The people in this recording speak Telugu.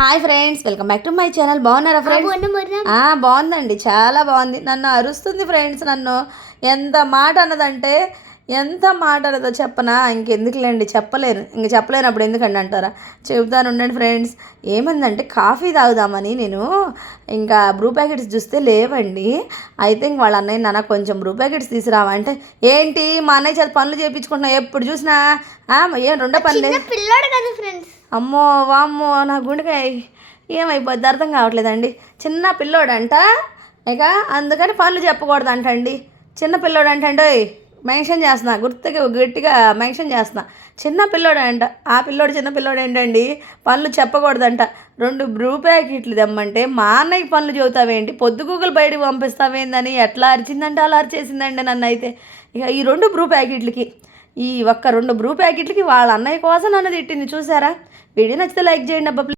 Hi friends welcome back to my channel. బాగున్నారా ఫ్రెండ్స్? బాగుందండి. చాలా బాగుంది. నన్ను అరుస్తుంది ఫ్రెండ్స్ నన్ను ఎంత మాట అన్నదంటే ఎంత మాట అన్నదో చెప్పనా? ఇంకెందుకులేండి చెప్పలేను. ఇంక చెప్పలేనప్పుడు ఎందుకండి అంటారా? చెబుతాను ఉండండి ఫ్రెండ్స్. ఏమందంటే కాఫీ తాగుదామని నేను. ఇంకా బ్రూ ప్యాకెట్స్ చూస్తే లేవండి. అయితే ఇంక వాళ్ళ అన్నయ్య నాన్న కొంచెం బ్రూ ప్యాకెట్స్ తీసుకురావా అంటే ఏంటి మా అన్నయ్య చేత పనులు చేయించుకుంటున్నా ఎప్పుడు చూసినా? ఏం రెండో పనులు? అమ్మో వామ్మో నా గుండెకాయ ఏమైపోద్ది? అర్థం కావట్లేదండి. చిన్న పిల్లోడంట. ఇక అందుకని పనులు చెప్పకూడదు అంటండి చిన్న పిల్లోడు అంటండి మెన్షన్ చేస్తున్నా గుర్తుగా గట్టిగా మెన్షన్ చేస్తున్నా. చిన్న పిల్లోడు అంట ఆ పిల్లోడు చిన్న పిల్లోడు ఏంటండి పనులు చెప్పకూడదంట. రెండు బ్రూ ప్యాకెట్లు తెమ్మంటే మా అన్నయ్యకి పనులు చెబుతావేంటి? పొద్దుగూకులు బయటకు పంపిస్తావేందని ఎట్లా అరిచిందంటే అలా అరిచేసిందండి నన్ను అయితే ఇక ఈ రెండు బ్రూ ప్యాకెట్లకి ఈ ఒక్క రెండు బ్రూ ప్యాకెట్లకి వాళ్ళ అన్నయ్య కోసం నన్ను తిట్టింది చూసారా? వీడియో నచ్చితే లైక్ చేయండి అబ్బా